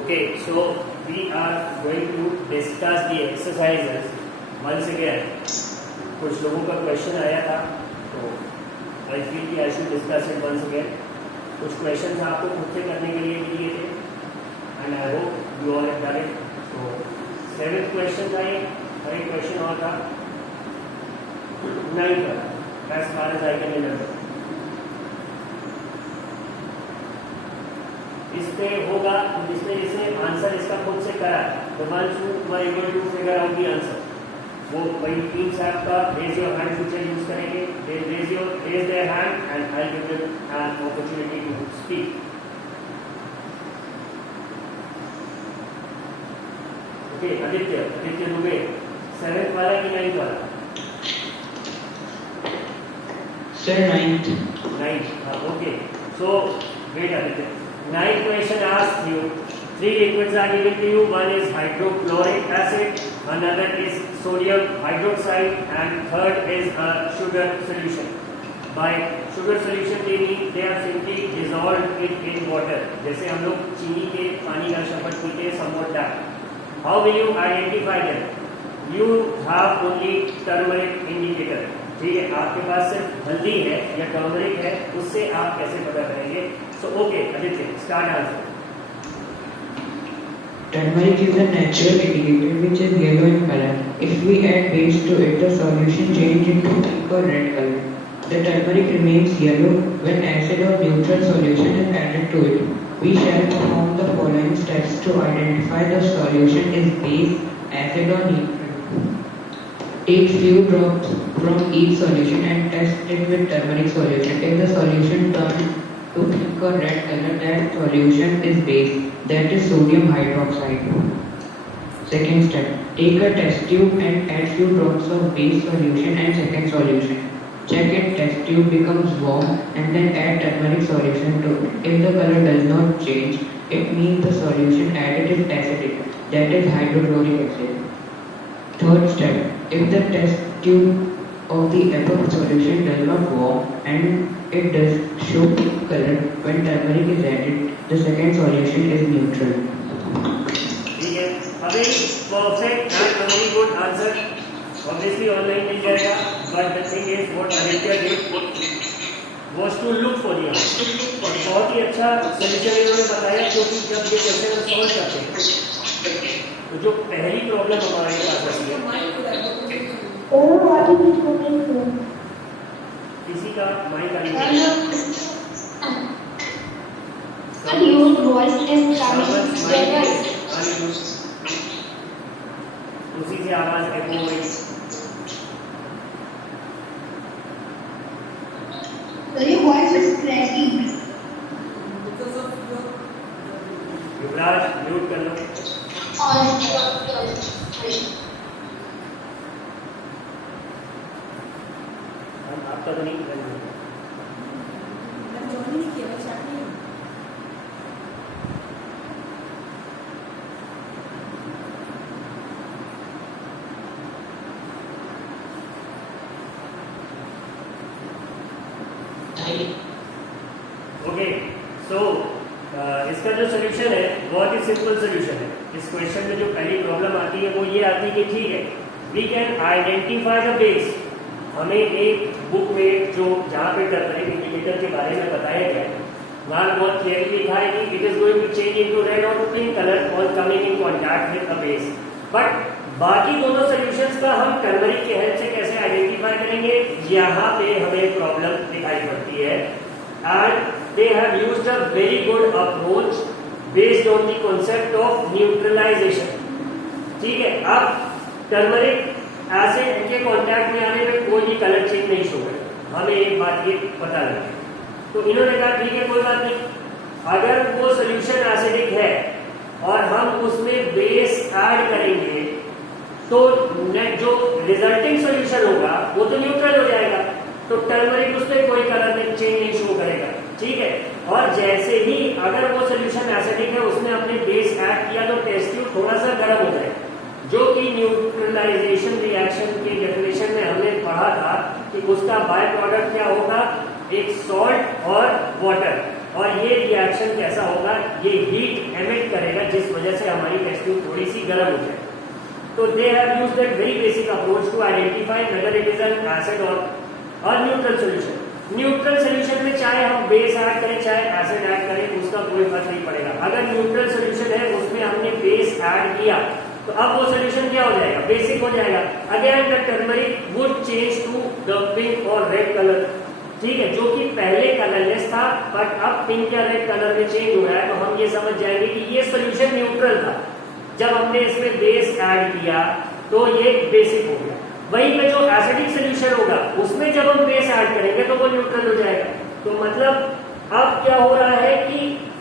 Okay, so we are going to discuss the exercises once again. कुछ लोगों का question आया था तो आई फील कि I should discuss it once again. कुछ क्वेश्चन आपको खुद से करने के लिए भी दिए थे and I hope you all have done it. तो 7th क्वेश्चन था ये, और एक क्वेश्चन और था 9 का, as far as I can remember. इस पे होगा जिसने इसे आंसर इसका खुद से करा तो once you were able to figure out the answer, वो वही टीम्स आपका raise your hand feature use करेंगे. Raise their hand and I give them an opportunity to speak. Okay, Aditya Dubey 7th वाला कि 9th वाला? Sir, 9th. 9th. Okay, so wait Aditya. 9th question asks you 3 liquids are given to you. One is hydrochloric acid, another is sodium hydroxide, and third is a sugar solution. By sugar solution they are simply dissolved in water. जैसे हम लोग चीनी के पानी का शरबत पीते हैं, somewhat that. How will you identify them? You have only turmeric indicator. ठीक है, आपके पास सिर्फ हल्दी है या टर्मरिक है, उससे आप कैसे पता करेंगे? So okay Aditya, start answer. Turmeric is a natural indicator which is yellow in color. If we add base to it, the solution changes into pink or red color. The turmeric remains yellow when acid or neutral solution is added to it. We shall perform the following steps to identify the solution is base, acid or neutral. Take few drops from each solution and test it with turmeric solution. If the solution turns to pink or red color, that solution is base, that is sodium hydroxide. Second step, take a test tube and add few drops of base solution and second solution. Check if test tube becomes warm and then add turmeric solution to it. If the color does not change, it means the solution added is acidic, that is hydrochloric acid. Third step, if the test tube of the above solution does not warm and it does show pink color when turmeric is added, the second solution is neutral. ठीक है, अभी perfect and very good answer. Obviously online मिल जाएगा, but the thing is what Aditya did was to look for the answer. और बहुत ही अच्छा solution इन्होंने बताया, क्योंकि जब ये क्वेश्चन हम सॉल्व करते हैं तो जो पहली प्रॉब्लम हमारे पास आती है, किसी का माइक आ रही है, उसी से आवाज एको हो रही. युवराज म्यूट कर लो. आपका तो नहीं करना. ओके, सो इसका जो सोल्यूशन है बहुत ही सिंपल सोल्यूशन है. इस क्वेश्चन में जो पहली प्रॉब्लम आती है वो ये आती है कि ठीक है, we can identify the base. हमें एक बुक में जो जहाँ पे टर्मरिक इंडिकेटर के बारे में बताया गया है वहाँ बहुत क्लियरली लिखा है कि it is going to change into red और pink colour on coming in contact with the base. But बाकी दोनों सोल्यूशंस का हम टर्मरिक के हेल्प से कैसे आइडेंटिफाई करेंगे, यहाँ पे हमें प्रॉब्लम दिखाई पड़ती है. And they have used a very good approach based on the concept of neutralization. ठीक है, अब टर्मरिक एसिड के कांटेक्ट में आने में कोई भी कलर चेंज नहीं शो करेगा, हमें एक बात ये पता लगे. तो इन्होंने कहा ठीक है कोई बात नहीं, अगर वो सोल्यूशन एसिडिक है और हम उसमें बेस ऐड करेंगे तो जो रिजल्टिंग सोल्यूशन होगा वो तो न्यूट्रल हो जाएगा. तो टर्मरिक उसमें कोई कलर चेंज नहीं शो करेगा. ठीक है, और जैसे ही अगर वो सोल्यूशन एसिडिक है उसने अपने बेस ऐड किया तो टेस्ट ट्यूब थोड़ा सा गर्म हो जाएगा, जो कि न्यूट्रलाइजेशन रिएक्शन के डेफिनेशन में हमने पढ़ा था कि उसका बाय प्रोडक्ट क्या होगा, एक सॉल्ट और वाटर. और ये रिएक्शन कैसा होगा, ये हीट एमिट करेगा जिस वजह से हमारी टेस्ट ट्यूब थोड़ी सी गर्म हो जाए। तो they have used that very basic approach to identify whether it is an acid और न्यूट्रल सॉल्यूशन। न्यूट्रल सॉल्यूशन में चाहे हम बेस ऐड करें चाहे एसिड ऐड करें उसका कोई फर्क नहीं पड़ेगा। अगर न्यूट्रल सॉल्यूशन है उसमें हमने बेस ऐड किया तो अब वो सॉल्यूशन क्या हो जाएगा, बेसिक हो जाएगा। Again the turmeric would change to the pink और रेड कलर, ठीक है, जो कि पहले कलरलेस था बट अब पिंक या रेड कलर में चेंज हो रहा है। तो हम ये समझ जाएंगे कि ये सॉल्यूशन न्यूट्रल था, जब हमने इसमें बेस ऐड किया तो ये बेसिक हो गया। वहीं पे जो एसिडिक सॉल्यूशन होगा उसमें जब हम बेस ऐड करेंगे तो वो न्यूट्रल हो जाएगा। तो मतलब अब क्या हो रहा है कि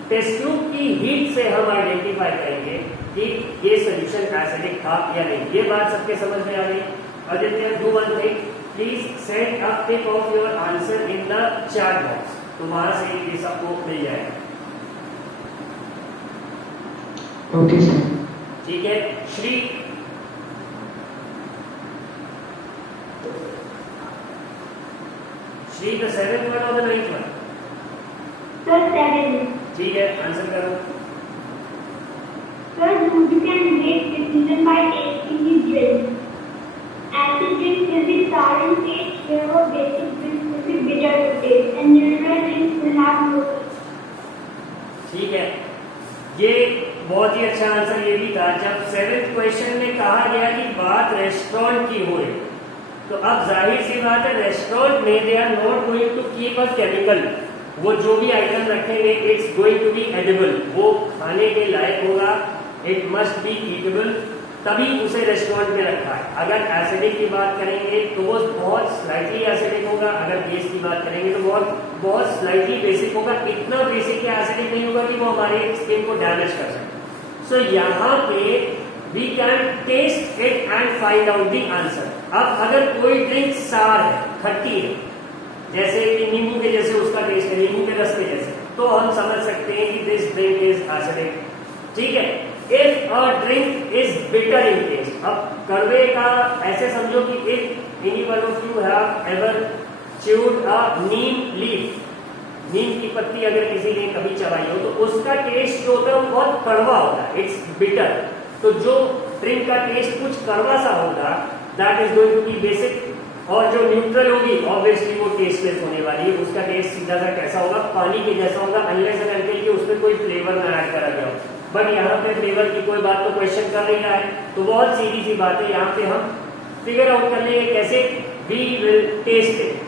टेस्ट ट्यूब की हीट से हम आइडेंटिफाई करेंगे कि ये सॉल्यूशन एसिडिक था या नहीं। ये बात सबके समझ में आ गई। Aditya, do one thing, please send a pic of your answer in the chat box, तो वहां से ये सबको मिल जाएगा। Okay sir. ठीक है, Shri the 7th one or the 9th one? Sir, 7. ठीक है, आंसर करो। Sir, you can make decision by tasting the drink. Acid drinks will be sour in taste, wherever basic drinks will be bitter in taste, and neutral drinks will have no taste. ठीक है, ये बहुत ही अच्छा answer ये भी था। जब 7th question में कहा गया कि बात रेस्टोरेंट की हो रही, तो अब जाहिर सी बात है रेस्टोरेंट में they are not going to keep a chemical. वो जो भी आइटम रखेंगे it's going to be edible, वो खाने के लायक होगा, इट मस्ट बी ईटेबल, तभी उसे रेस्टोरेंट में रखा है। अगर एसिडिक की बात करेंगे तो वो बहुत स्लाइटली एसिडिक होगा, अगर बेस की बात करेंगे तो बहुत स्लाइटली बेसिक होगा। इतना बेसिक या एसिडिक नहीं होगा कि वो हमारे स्किन को डैमेज कर सके। सो यहाँ पे we can test it and find out the answer. अब अगर कोई ड्रिंक सार है, खट्टी है, जैसे कि नींबू के जैसे उसका टेस्ट है, नींबू के रस के जैसे, तो हम समझ सकते हैं कि दिस ड्रिंक इज एसिडिक। ठीक है, if a drink is bitter in taste, अब कड़वे का ऐसे समझो कि if any one of you have ever chewed a neem leaf, नीम की पत्ती अगर किसी ने कभी चबाई हो तो उसका टेस्ट जो होता है वो बहुत कड़वा होता है, इट्स बिटर। तो जो ड्रिंक का टेस्ट कुछ कड़वा सा होगा that is going to be basic, और जो न्यूट्रल होगी ऑब्वियसली वो टेस्टलेस होने वाली है, उसका टेस्ट सीधा सा कैसा होगा, पानी के जैसा होगा, अनलेस एंड अनटिल कि उसमें कोई फ्लेवर ना ऐड करा गया हो। बट यहाँ पे फ्लेवर की कोई बात तो क्वेश्चन कर नहीं रहा है, तो बहुत सीधी सी बात है, यहाँ पे हम फिगर आउट कर लेंगे कैसे, वी विल टेस्ट इट।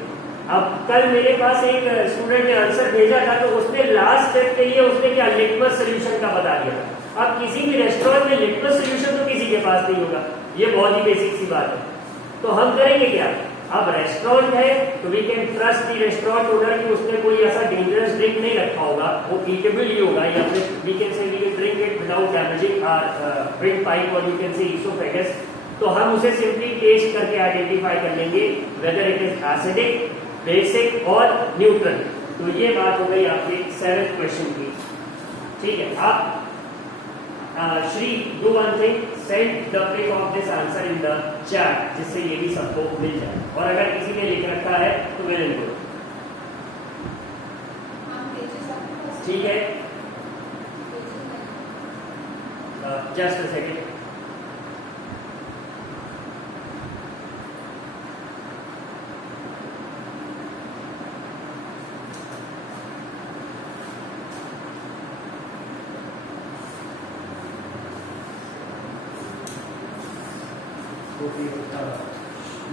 अब कल मेरे पास एक स्टूडेंट ने आंसर भेजा था तो उसने लास्ट स्टेप के लिए उसने क्या लिटमस सोल्यूशन का बता दिया। अब किसी भी रेस्टोरेंट में लिटमस सोल्यूशन तो किसी के पास नहीं होगा, ये बहुत ही बेसिक सी बात है। तो हम करेंगे क्या, अब रेस्टोरेंट है तो we can trust the restaurant owner कि उसने कोई ऐसा डेंजरस ड्रिंक नहीं रखा होगा, वो ईटेबल ही होगा, या फिर we can say we can drink it without damaging our drink pipe और यू कैन से इसोफेगस। तो हम उसे सिंपली टेस्ट करके आइडेंटिफाई कर लेंगे whether it is acidic, basic और न्यूट्रल। तो ये बात हो गई आपके 7th क्वेश्चन की। ठीक है, आप Shri do one thing, send the pic of this answer in the chat, जिससे ये भी सबको मिल जाए। और अगर किसी ने लिख रखा है तो वेल एंड गुड। ठीक है, just a second.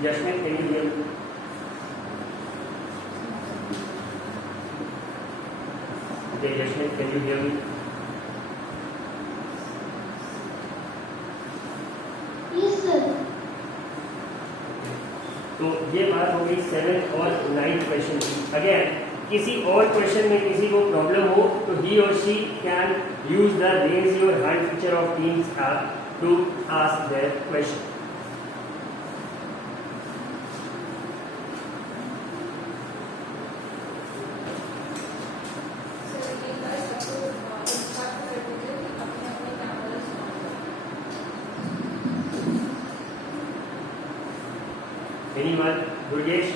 Yashmin, can you hear me? Okay, Yashmin, can you hear me? Yes, sir. तो ये बात हो गई 7th और 9th क्वेश्चन की। अगेन किसी और क्वेश्चन में किसी को प्रॉब्लम हो तो ही और she can use the raise your hand feature of Teams app to ask their question. Anyone? Durgesh?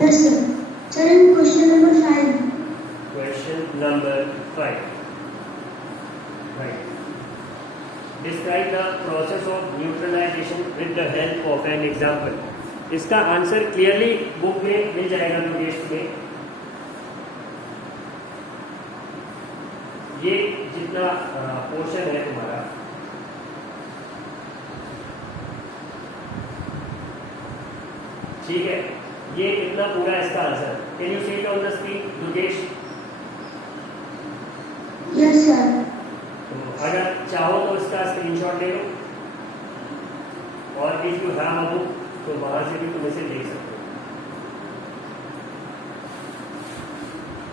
Yes, sir. Sir, in question number 5. Question number 5. Right. Describe the process of neutralisation with the help of an example. इसका answer clearly book में मिल जाएगा test में. ये जितना portion है तुम्हारा, ठीक है, ये इतना पूरा इसका answer. Can you see it on the screen Durgesh? Yes, sir. तो अगर चाहो तो इसका स्क्रीनशॉट ले लो, और if you have a book तो वहां से भी तुम इसे देख सकते हो.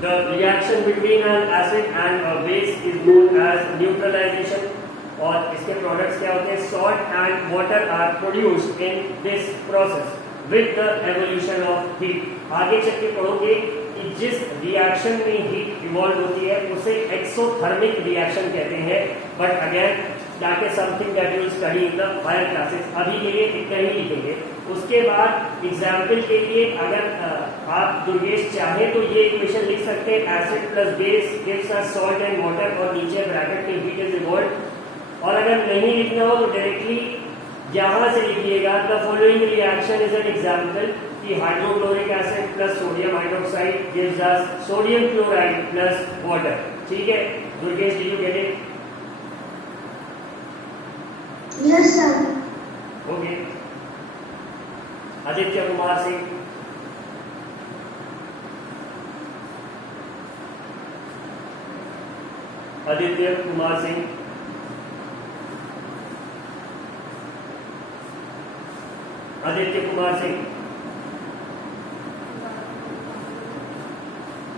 The reaction between an acid and a base is known as neutralization. और इसके प्रोडक्ट्स क्या होते हैं? Salt and water are produced in this process with the evolution of heat. आगे चल के पढ़ोगे कि जिस रिएक्शन में हीट इवॉल्व होती है उसे एक्सोथर्मिक रिएक्शन कहते हैं. But again that is something that you will study in the higher classes. अभी के लिए इतना ही लिखेंगे. उसके बाद एग्जाम्पल के लिए अगर आप दुर्गेश चाहे तो ये इक्वेशन लिख सकते हैं, acid plus base gives us salt and water, और नीचे ब्रैकेट में हीट इज इवॉल्व्ड. और अगर नहीं लिखना हो तो डायरेक्टली यहां से लिखिएगा, the following reaction is an example कि hydrochloric acid plus sodium hydroxide gives us sodium chloride plus water. ठीक है Durgesh, do you get it? Yes, sir. Okay. Aditya Kumar Singh. Aditya Kumar Singh. Aditya Kumar Singh.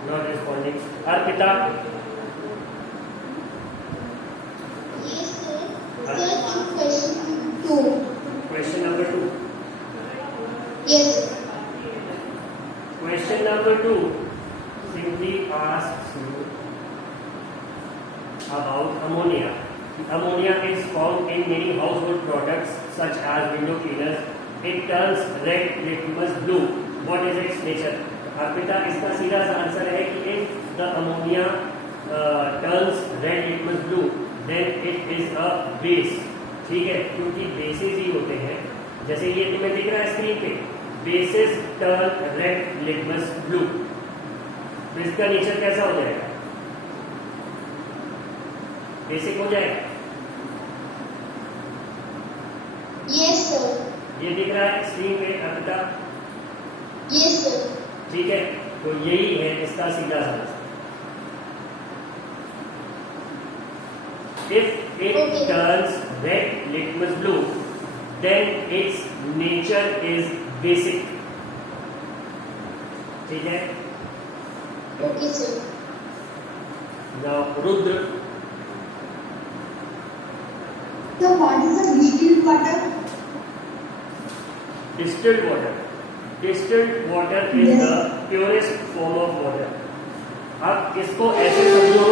Not responding. Arpita. Yes, sir. Sir, in question 2. Question number 2. Yes, sir. Question number 2 simply asks you about ammonia. Ammonia is found in many household products such as window cleaners. It turns red litmus blue. What is its nature? Arpita, इसका सीधा सा answer है कि if the ammonia turns red litmus blue, then it is a base. ठीक है, क्योंकि basis ही होते हैं. जैसे ये तुम्हें दिख रहा है स्क्रीन पे, basis turn red litmus blue. तो इसका नेचर कैसा हो जाएगा? बेसिक हो जाएगा. Yes, sir. ये दिख रहा है स्क्रीन पे अर्पिता? Yes, sir. ठीक है, तो यही है इसका सीधा सा answer. If it Okay. turns red litmus blue, then its nature is basic. ठीक है. Okay, sir. Now Rudra. So, what is the distilled water? Distilled water. Distilled water is Yes. the purest form of water. अब इसको ऐसे समझो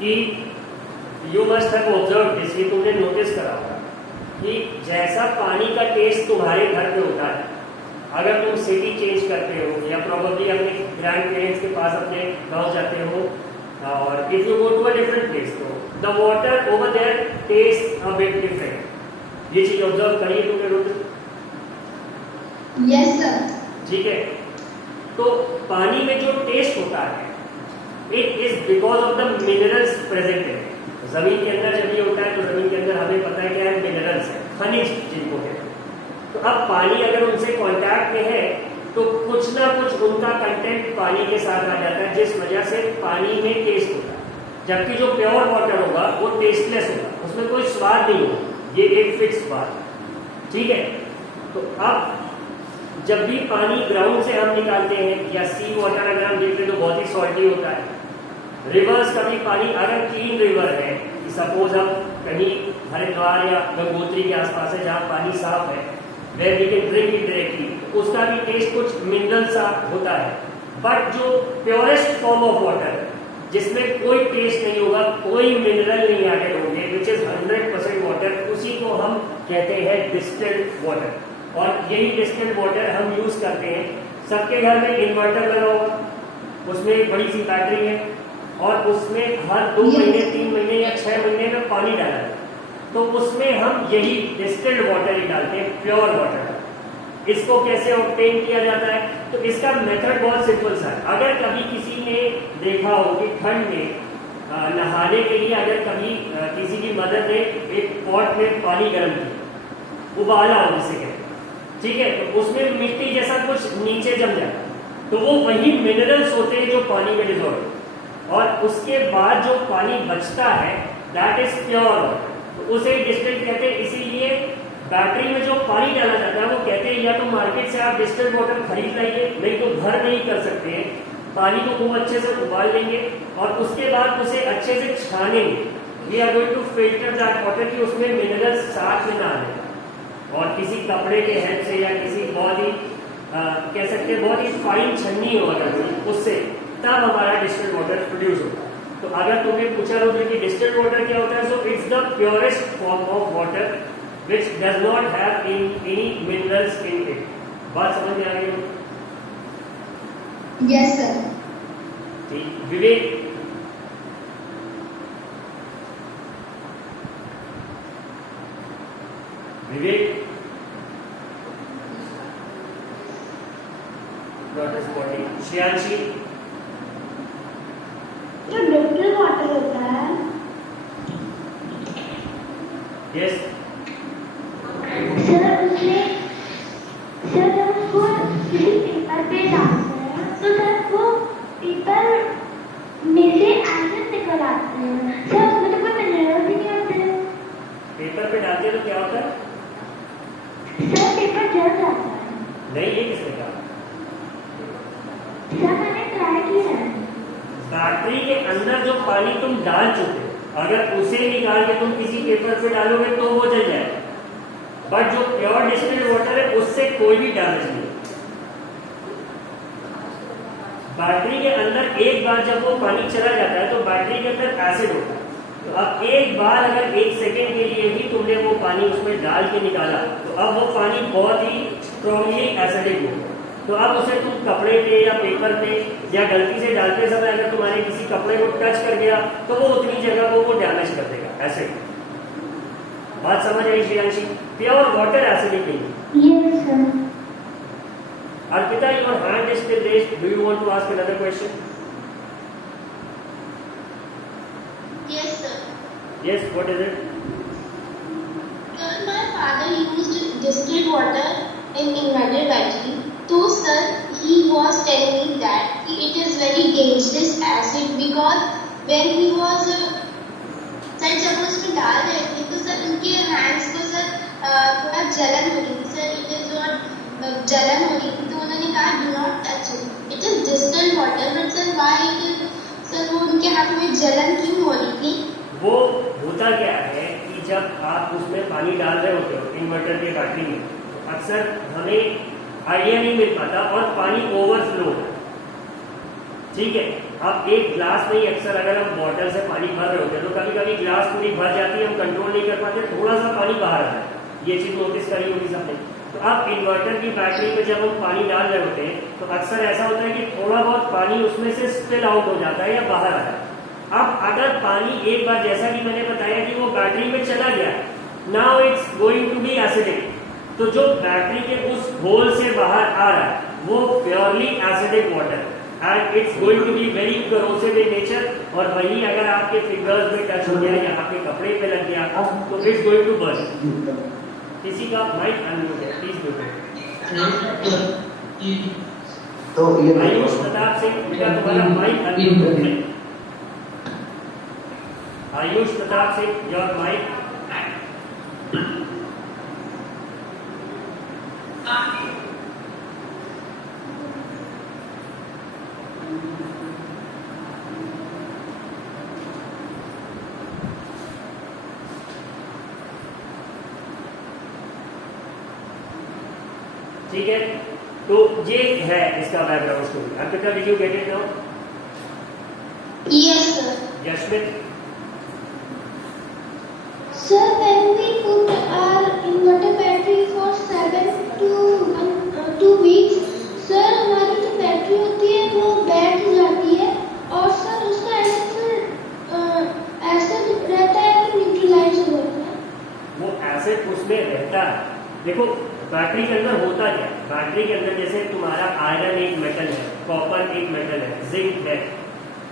कि you must have observed this, ये तुमने notice करा होगा कि जैसा पानी का टेस्ट तुम्हारे घर पे होता है, अगर तुम सिटी चेंज करते हो या प्रोबेबली अपने ग्रैंड पेरेंट्स के पास अपने गांव जाते हो, और if you go to a different place, तो the water over there taste a bit different. ये चीज ऑब्जर्व करिए तुमने रुद्र. Yes, sir. ठीक है, तो पानी में जो टेस्ट होता है it is because of the minerals present है. जमीन के अंदर जब ये होता है तो जमीन के अंदर हमें पता है क्या है? मिनरल्स है, खनिज जिनको कहते हैं. तो अब पानी अगर उनसे कांटेक्ट में है तो कुछ ना कुछ उनका कंटेंट पानी के साथ आ जाता है, जिस वजह से पानी में टेस्ट होता है. जबकि जो प्योर वाटर होगा वो टेस्टलेस होगा, उसमें कोई स्वाद नहीं होगा. ये एक फिक्स बात. ठीक है, तो अब जब भी पानी ग्राउंड से हम निकालते हैं या सी वाटर अगर हम देखते हैं तो बहुत ही सॉल्टी होता है. रिवर्स का भी पानी अगर क्लीन रिवर है, सपोज हम कहीं हरिद्वार या गंगोत्री के आसपास है जहाँ पानी साफ है, where we can drink it directly, उसका भी टेस्ट कुछ मिनरल सा होता है. बट जो प्योरेस्ट फॉर्म ऑफ वाटर जिसमें कोई टेस्ट नहीं होगा, कोई मिनरल नहीं एडेड होंगे, विच इज 100% वाटर, उसी को हम कहते हैं डिस्टिल्ड वाटर. और यही डिस्टिल्ड वाटर हम यूज करते हैं. सबके घर में इन्वर्टर लगा होगा, उसमें एक बड़ी सी बैटरी है, और उसमें हर 2 महीने 3 महीने या 6 महीने में पानी डाला जाए, तो उसमें हम यही डिस्टिल्ड वाटर ही डालते हैं, प्योर वाटर। इसको कैसे ऑब्टेन किया जाता है? तो इसका मेथड बहुत सिंपल सा है। अगर कभी किसी ने देखा हो कि ठंड में नहाने के लिए अगर कभी किसी की मदद ने एक पॉट में पानी गर्म किया, उबाला हो जिसे कहते हैं, ठीक है, तो उसमें मिट्टी जैसा कुछ नीचे जम जाता है, तो वो वही मिनरल्स होते हैं जो पानी में डिसॉल्व, और उसके बाद जो पानी बचता है दैट इज प्योर वाटर, तो उसे डिस्टिल्ड कहते हैं। इसीलिए बैटरी में जो पानी डाला जाता है वो कहते हैं या तो मार्केट से आप डिस्टिल्ड वाटर खरीद लाइए, नहीं तो घर में ही कर सकते हैं। पानी को खूब अच्छे से उबाल लेंगे और उसके बाद उसे अच्छे से छानेंगे। We are going to filter that water कि उसमें मिनरल्स साथ में ना आए, और किसी कपड़े के हेल्प से या किसी बहुत ही कह सकते हैं बहुत ही फाइन छन्नी हो अगर उससे, तब हमारा डिस्टिल्ड वाटर प्रोड्यूस होता है। तो अगर तुम्हें पूछा लोगे कि डिस्टिल्ड वाटर क्या होता है, so it's the purest form of water which does not have any minerals in it. बात समझ में आ गई हो? Yes, sir. ठीक। विवेक, विवेक नॉट रिस्पॉन्डिंग। श्रेयांशी, जो डिस्टिल्ड वाटर होता है, यस, सर उसमें सर जब उसको किसी पेपर पे डालते हैं तो सर वो पेपर में से एसिड निकल आते हैं। सर उसमें तो कोई मिनरल्स ही नहीं होते। पेपर पे डालते हैं तो क्या होता है? सर पेपर जल जाता है। नहीं, ये किसने कहा? सर मैंने ट्राई किया है। बैटरी के अंदर जो पानी तुम डाल चुके हो, अगर उसे निकाल के तुम किसी पेपर पे डालोगे तो वो जल जाएगा, बट जो प्योर डिस्टिल्ड वाटर है उससे कोई भी डैमेज नहीं। बैटरी के अंदर एक बार जब वो पानी चला जाता है तो बैटरी के अंदर एसिड होता है, तो अब एक बार अगर 1 सेकेंड के लिए भी तुमने वो पानी उसमें डाल के निकाला तो अब वो पानी बहुत ही स्ट्रॉन्गली एसिडिक होगा। तो अब उसे तुम कपड़े पे या पेपर पे या गलती से डालते समय अगर तुम्हारे किसी कपड़े को टच कर गया तो वो उतनी जगह को वो डैमेज कर देगा एसिड। बात समझ आई श्रेयांशी? प्योर वाटर एसिडिक नहीं। Yes sir. Arpita, your hand is still raised. Do you want to ask another question? Yes, sir. Yes, what is it? Sir, my father used distilled water in inverter battery. So, sir, he was telling me that it is very dangerous acid because when he was sir जब वो उसमें डाल रहे थे तो sir उनके hands को sir थोड़ा जलन हो रही थी। सर इट इज नॉट जलन हो रही थी, तो उन्होंने कहा do not touch it, it is distilled water, but sir why it is, sir वो उनके हाथ में जलन क्यों हो रही थी? वो होता क्या है कि जब आप उसमें पानी डाल रहे होते हो इन्वर्टर के बैटरी में, तो अक्सर हमें आइडिया नहीं मिल पाता और पानी ओवरफ्लो होता है। ठीक है, अब एक ग्लास में ही अक्सर अगर हम बॉटल से पानी भर रहे होते हैं तो कभी कभी ग्लास पूरी भर जाती है, हम कंट्रोल नहीं कर पाते, थोड़ा सा पानी बाहर आता है। ये चीज नोटिस करी होगी सबने। तो अब इन्वर्टर की बैटरी में जब हम पानी डाल रहे होते हैं तो अक्सर ऐसा होता है कि थोड़ा बहुत पानी उसमें से स्पिल आउट हो जाता है या बाहर आता है। अब अगर पानी एक बार, जैसा कि मैंने बताया कि वो बैटरी में चला गया, now it's going to be acidic, तो जो बैटरी के उस होल से बाहर आ रहा है वो purely acidic water and it's going to be very corrosive in nature. और वही अगर आपके फिंगर्स में टच हो गया या आपके कपड़े पे लग गया तो इट्स गोइंग टू बर्स्ट। किसी का माइक अनम्यूट है, प्लीज म्यूट। तो ये आयुष प्रताप सिंह, बेटा तुम्हारा माइक अनम्यूट है। Ayush Pratap Singh, your mic. ठीक है, तो ये है इसका background story. Arpita, did you get it now? Yes, sir. Yashmit, Sir, when we put our inverter battery for 7 to 2 weeks, sir हमारी जो बैटरी होती है वो बैठ जाती है और सर उसका ऐसे देखो बैटरी के अंदर होता क्या है, बैटरी के अंदर जैसे तुम्हारा आयरन एक मेटल है, कॉपर एक मेटल है, जिंक है,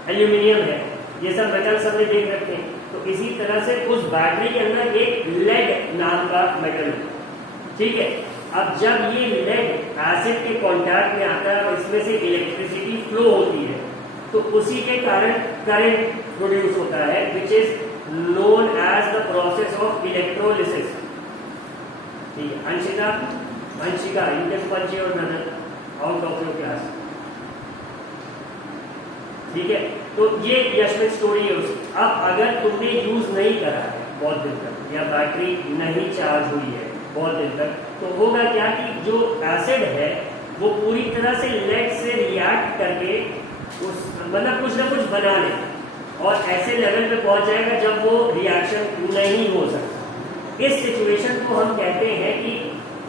एल्यूमिनियम है, ये सब मेटल सबने देख रखे हैं। तो इसी तरह से उस बैटरी के अंदर एक लेड नाम का मेटल है, ठीक है। अब जब ये लेड एसिड के कांटेक्ट में आता है और इसमें से इलेक्ट्रिसिटी फ्लो होती है, तो उसी के कारण करंट प्रोड्यूस होता है, which is known as the process of electrolysis. ठीक है, Anshika you can punch your brother out of your class. ठीक है, तो ये यशमित स्टोरी है उसकी। अब अगर तुमने यूज नहीं करा है बहुत दिन तक, या बैटरी नहीं चार्ज हुई है बहुत दिन तक, तो होगा क्या कि जो एसिड है वो पूरी तरह से लेड से रिएक्ट करके उस मतलब कुछ ना कुछ बना ले, और ऐसे लेवल पे पहुंच जाएगा जब वो रिएक्शन नहीं हो सकता। इस सिचुएशन को हम कहते हैं कि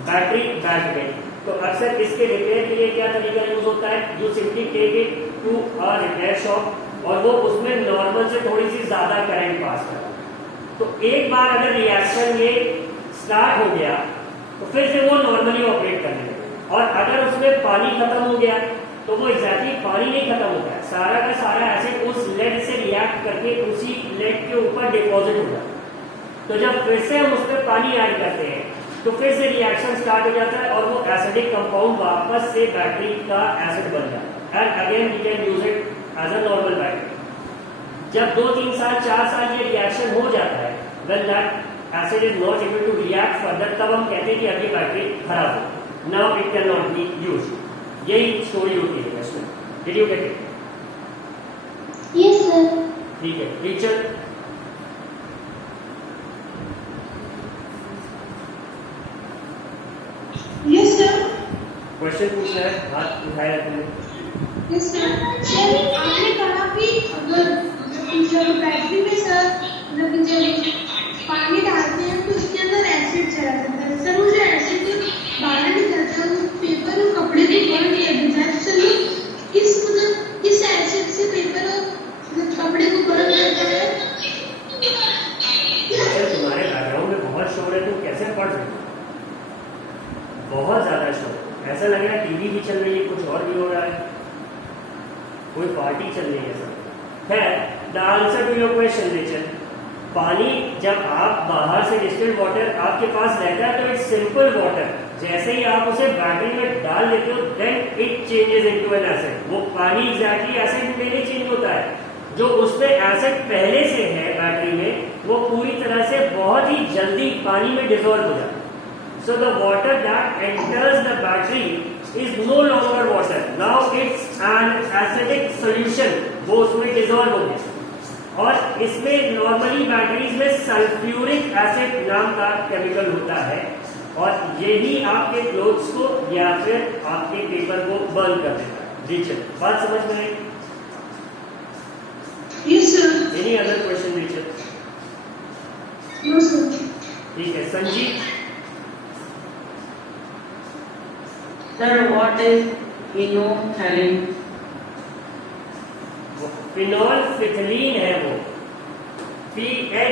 बैटरी बैठ गई। तो अक्सर इसके रिपेयर के लिए क्या तरीका यूज होता है, you simply take it to a repair shop, और वो उसमें नॉर्मल से थोड़ी सी ज्यादा करंट पास कर। तो एक बार अगर रिएक्शन ये स्टार्ट हो गया तो फिर से वो नॉर्मली ऑपरेट करने लगे। और अगर उसमें पानी खत्म हो गया तो वो एग्जैक्टली पानी नहीं खत्म होता है, सारा का सारा एसिड उस लेड से रिएक्ट करके उसी लेड के ऊपर डिपॉजिट हो जाता है। तो जब फिर से हम उस पर पानी ऐड करते हैं तो फिर से रिएक्शन स्टार्ट हो जाता है और वो एसिडिक कंपाउंड वापस से बैटरी का एसिड बन जाता है, and again we can use it as a normal battery. जब 2, 3 साल 4 साल ये रिएक्शन हो जाता है, when that acid is not able to react further, तब हम कहते हैं कि अब ये बैटरी खराब हो, now it can not be used. यही स्टोरी होती है इसमें। Did you get it? Yes, sir. ठीक है, टीचर Yes, sir. क्वेश्चन पूछना है, हाथ उठाया तुमने। Yes, sir. सर आपने कहा कि अगर जब बैटरी में सर मतलब जब पानी डालते हैं तो उसके अंदर एसिड चला जाता है। सर वो जो एसिड बाहर निकलता है वो पेपर और कपड़े को बर्न कर देता है। सर किस एसिड से पेपर और कपड़े को बर्न करता है? सर तुम्हारे बैकग्राउंड में बहुत शोर है, तुम कैसे पढ़ रहे हो? बहुत ज्यादा शोर, ऐसा लग रहा है टीवी भी चल रही है, कुछ और भी हो रहा है, कोई पार्टी चल रही है सर। है the answer to your question Richard, पानी जब आप बाहर से डिस्टिल्ड वाटर आपके पास रहता है तो इट्स सिंपल वाटर, जैसे ही आप उसे बैटरी में डाल देते हो then it changes into an acid. वो पानी एग्जैक्टली एसिड में नहीं चेंज होता है, जो उसमें एसिड पहले से है बैटरी में वो पूरी तरह से बहुत ही जल्दी पानी में डिसॉल्व हो जाता है। So the water that enters the battery is no longer water. Now it's an acidic solution. वो उसमें डिसॉल्व हो गया। और इसमें नॉर्मली बैटरीज में सल्फ्यूरिक एसिड नाम का केमिकल होता है, और यही आपके क्लोथ्स को या फिर आपके पेपर को बर्न कर देता है। जी चल, बात समझ में आई? Yes, sir. Any other question Richard? No, sir. ठीक है, Sanjeev. Sir, what is phenolphthalein? Phenolphthalein है वो, PHENOL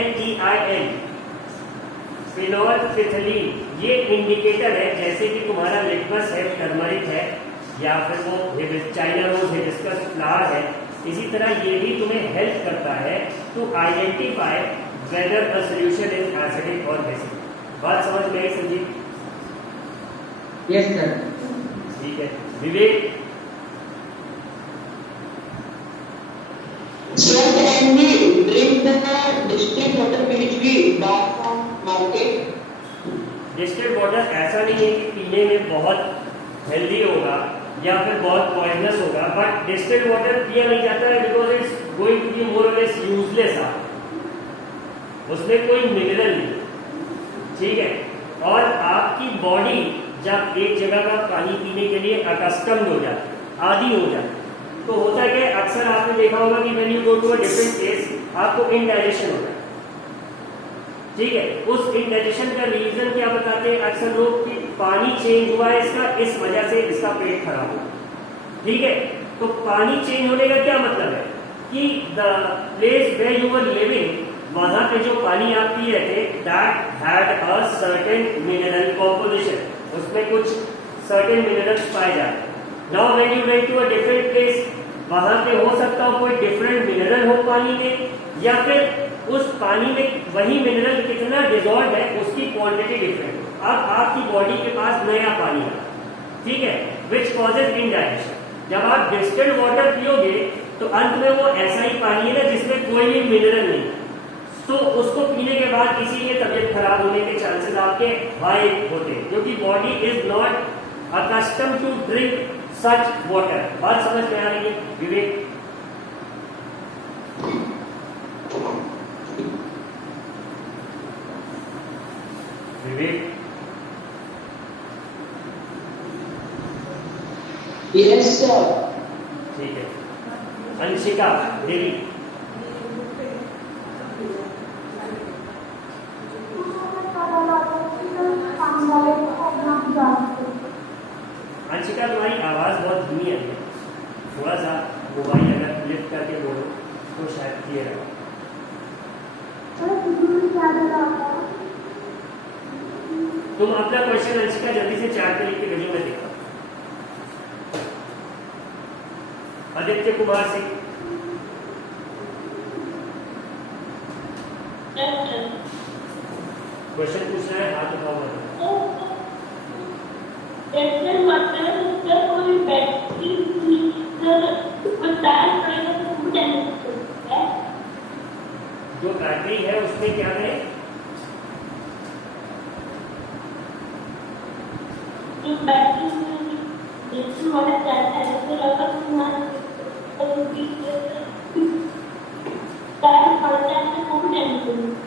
PHTHALEIN, फिनोल फिथलीन। ये इंडिकेटर है, जैसे कि तुम्हारा लिटमस है, टर्मरिक है, या फिर वो चाइना रोज हिबिस्कस फ्लावर है, इसी तरह ये भी तुम्हें हेल्प करता है to identify whether the solution is acidic or basic। बात समझ में आई संजीव? Yes, sir. ठीक है, विवेक। Sir, can we drink the distilled water which we buy from market? Distilled water ऐसा नहीं है कि पीने में बहुत हेल्दी होगा या फिर बहुत पॉइजनस होगा, बट डिस्टिल्ड वाटर पिया नहीं जाता है because it's going to be more or less useless. उसमें कोई मिनरल नहीं, ठीक है। और आपकी बॉडी जब एक जगह का पानी पीने के लिए अकस्टम्ड हो जाती है, आदी हो जाती है, तो होता क्या है, अक्सर आपने देखा होगा कि when you go to a different place आपको इनडाइजेशन होता है, ठीक है। उस इनडाइजेशन का रीजन क्या बताते हैं अक्सर लोग कि पानी चेंज हुआ है इसका, इस वजह से इसका पेट खराब हुआ, ठीक है। तो पानी चेंज होने का क्या मतलब है, कि the place where you were living, वहां पे जो पानी आप पी रहे थे, that had a certain mineral composition, उसमें कुछ सर्टेन मिनरल्स पाए जाते हैं। Now when you went to a different place, वहां पे हो सकता हो कोई डिफरेंट मिनरल हो पानी में, या फिर उस पानी में वही मिनरल कितना डिजॉल्व है उसकी क्वांटिटी डिफरेंट हो। अब आपकी बॉडी के पास नया पानी है, ठीक है, विच कॉजेज इनडाइजेशन। जब आप डिस्टिल्ड वाटर पियोगे तो अंत में वो ऐसा ही पानी है ना जिसमें कोई भी मिनरल नहीं, तो उसको पीने के बाद इसीलिए तबीयत खराब होने के चांसेस आपके हाई होते हैं, क्योंकि body is not accustomed to drink such water. बात समझ में आ रही है विवेक? विवेक? Yes, sir. ठीक है। अंशिका देवी? अंशिका तुम्हारी आवाज बहुत धीमी है, थोड़ा सा मोबाइल अगर लिफ्ट करके बोलो तो शायद क्लियर है। तुम अपना क्वेश्चन अंशिका जल्दी से चैट पे लिख के भेजो, मैं देखता हूं। आदित्य कुमार सिंह? क्वेश्चन पूछना है, हाथ उठाओ बताओ। जो बैटरी है उसमें क्या है?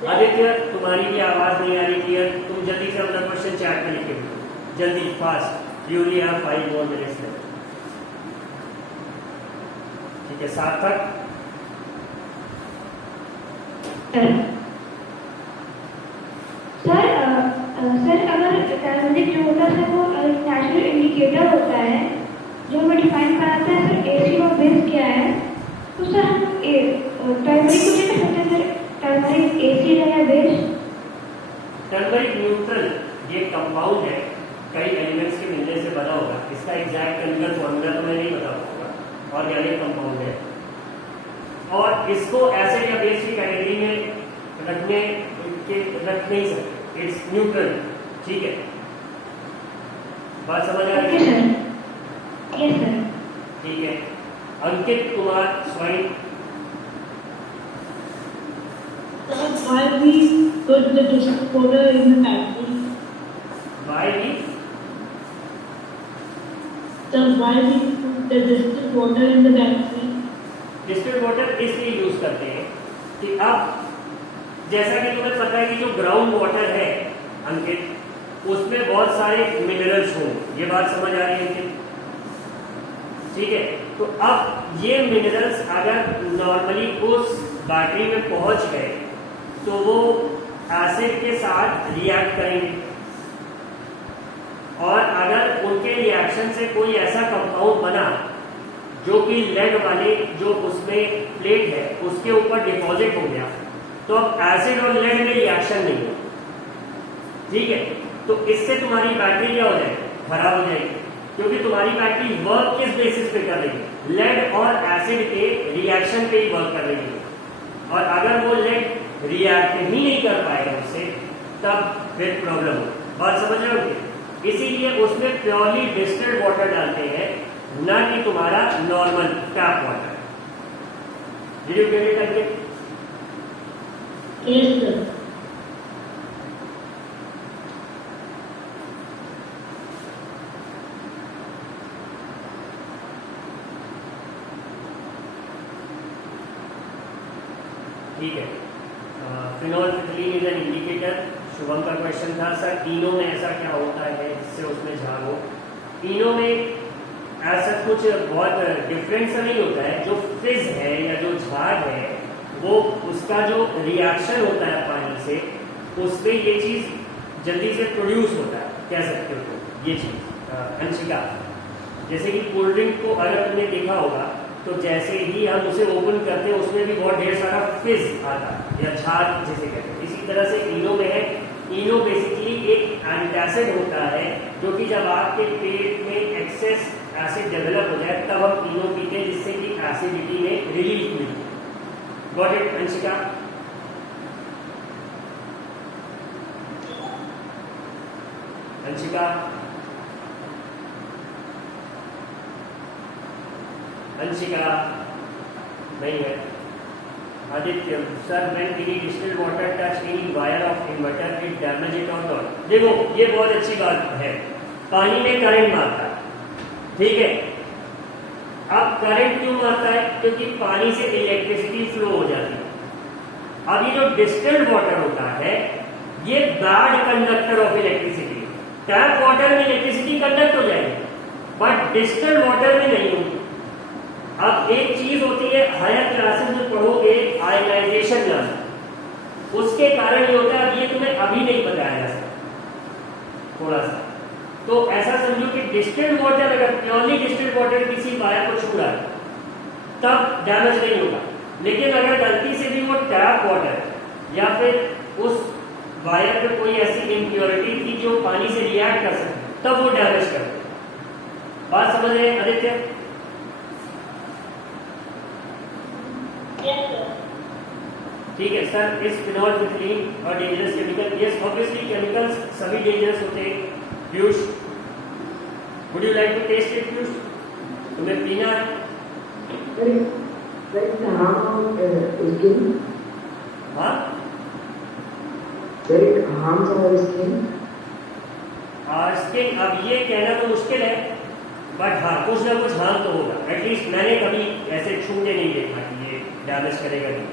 आदित्य तुम्हारी भी आवाज नहीं आ रही क्लियर, तुम जल्दी से अपना क्वेश्चन चैट पे लिख के भेजो, जल्दी fast. You only have 5 more minutes left। ठीक है, सार्थक? सर अगर टर्मरिक जो होता है वो नेचुरल इंडिकेटर होता है जो हमें डिफाइन कराता है सर एसी और बेस क्या है, तो सर हम टर्मरिक को कैसे कहते हैं सर? टर्मरिक एसिड है या बेस? टर्मरिक न्यूट्रल ये कंपाउंड है, कई एलिमेंट्स के मिलने से बना होगा, इसका एग्जैक्ट केमिकल फॉर्मूला तो मैं नहीं बता पाऊंगा, ऑर्गेनिक कंपाउंड है और इसको एसिड या बेस की कैटेगरी में रख नहीं सकते, इट्स न्यूट्रल। ठीक है, बात समझ आ रही है? Yes sir. ठीक है, अंकित कुमार स्वयं? Why we put the distilled water in the battery? Why we? So why we put the distilled water in the battery? Distilled water इसलिए यूज करते हैं कि अब जैसा कि तुम्हें पता है कि जो ग्राउंड वाटर है अंकित, उसमें बहुत सारे मिनरल्स हों, ये बात समझ आ रही है अंकित? ठीक है, तो अब ये मिनरल्स अगर नॉर्मली उस बैटरी में पहुंच गए तो वो एसिड के साथ रिएक्ट करेंगे, और अगर उनके रिएक्शन से कोई ऐसा कंपाउंड बना जो कि लेड वाले जो उसमें प्लेट है उसके ऊपर डिपॉजिट हो गया, तो अब एसिड और लेड में रिएक्शन नहीं है। ठीक है, तो इससे तुम्हारी बैटरी क्या हो जाएगी? खराब हो जाएगी, क्योंकि तुम्हारी बैटरी वर्क किस बेसिस पे कर रही है? लेड और एसिड के रिएक्शन पे ही वर्क कर रही है, और अगर वो लेड रिएक्ट ही नहीं कर पाएगा उससे, तब फिर प्रॉब्लम हो। बात समझ रहे हो? इसीलिए उसमें प्योरली डिस्टिल्ड वाटर डालते हैं, ना कि तुम्हारा normal tap water. Did you get it Ankit? Yes, sir. ठीक है, phenolphthalein is an indicator. Shubham का क्वेश्चन था सर तीनों में ऐसा क्या होता है जिससे उसमें झाग हो? तीनों में ऐसा कुछ बहुत डिफरेंस नहीं होता है। जो फिज है या जो झाग है वो उसका जो रिएक्शन होता है पानी से, उसमें ये चीज़ जल्दी से प्रोड्यूस होता है, कह सकते हो तो ये चीज़। अंशिका, जैसे कि कोल्ड ड्रिंक को अगर तुमने देखा होगा तो जैसे ही हम उसे ओपन करते हैं उसमें भी बहुत ढेर सारा फिज आता है या झाग जिसे कहते हैं। इसी तरह से इनो में है, इनो बेसिकली एक एंटासिड होता है जो कि जब आपके पेट में एक्सेस एसिड डेवलप हो जाए तब हम इनो पीते हैं, जिससे कि एसिडिटी में रिलीफ मिलती है। Got it Anshika? अंशिका, अंशिका नहीं है। Aditya sir, when any distilled water touch any wire of inverter it damage it or not? देखो ये बहुत अच्छी बात है, पानी में करंट मारता है, ठीक है। अब करंट क्यों मारता है? क्योंकि पानी से इलेक्ट्रिसिटी फ्लो हो जाती है। अब ये जो डिस्टिल्ड वाटर होता है ये bad conductor of electricity. Tap water में इलेक्ट्रिसिटी कंडक्ट हो जाएगी बट डिस्टिल्ड वाटर में नहीं होगी। अब एक चीज होती है, हायर क्लासेस में पढ़ोगे आयनाइजेशन नाम, उसके कारण ये होता है, अब ये तुम्हें अभी नहीं बताया जा सकता थोड़ा सा। तो ऐसा समझो कि डिस्टिल्ड वाटर, अगर प्योरली डिस्टिल्ड वाटर किसी वायर को छू रहा है तब डैमेज नहीं होगा, लेकिन अगर गलती से भी वो टैप वाटर या फिर उस वायर पे कोई ऐसी इम्प्योरिटी थी जो पानी से रिएक्ट कर सकती तब वो डैमेज करते। बात समझ रहे हैं आदित्य? ठीक है सर, इस फिनोल्फिथलीन और dangerous chemical? Yes obviously chemicals सभी डेंजरस होते हैं। Piyush, would you like to test it? Piyush, तुम्हें पीना है? हाँ, स्किन, अब ये कहना तो मुश्किल है बट हाँ कुछ ना कुछ हार्म तो होगा। एटलीस्ट मैंने कभी ऐसे छू के नहीं देखा कि ये डैमेज करेगा नहीं।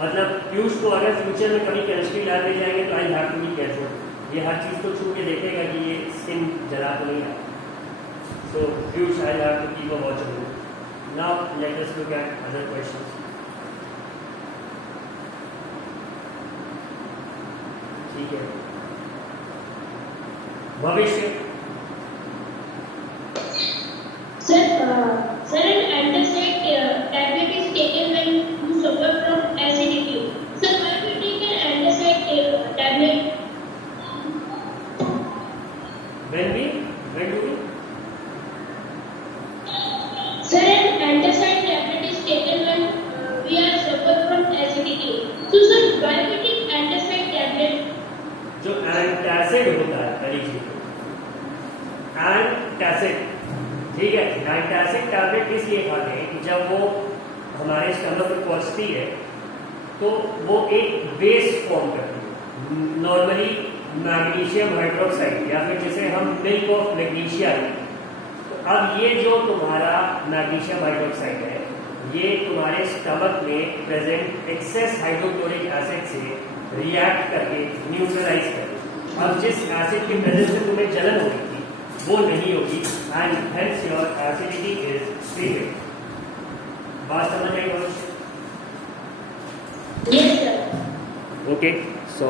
मतलब पीयूष को अगर फ्यूचर में कभी केमिस्ट्री लैब में जाएंगे तो I have to be careful, ये हर चीज़ को छू के देखेगा कि ये स्किन जला तो नहीं है। So Piyush, I have to keep a watch on it. Now let us look at other questions. ठीक है, भविष्य। Sir, an antacid tablet is taken when you suffer from acidity. Sir, why we take an antacid tablet? When do we? Sir, an antacid tablet is taken when we are suffer from acidity. So, sir, why we take antacid tablet? जो antacid होता है, पहली चीज antacid, ठीक है। Antacid tablet इसलिए खाते हैं कि जब वो हमारे स्टमक में पहुंचती है तो वो एक बेस फॉर्म करती है, नॉर्मली मैग्नीशियम हाइड्रोक्साइड या फिर जिसे हम मिल्क ऑफ मैग्नीशिया। तो अब ये जो तुम्हारा मैग्नीशियम हाइड्रोक्साइड है ये तुम्हारे स्टमक में प्रेजेंट एक्सेस हाइड्रोक्लोरिक एसिड से रिएक्ट करके न्यूट्रलाइज करके अब जिस एसिड के प्रेजेंस से तुम्हें जलन हो रही थी वो नहीं होगी and hence your acidity is stable. बात समझ आई? Yes, sir. ओके।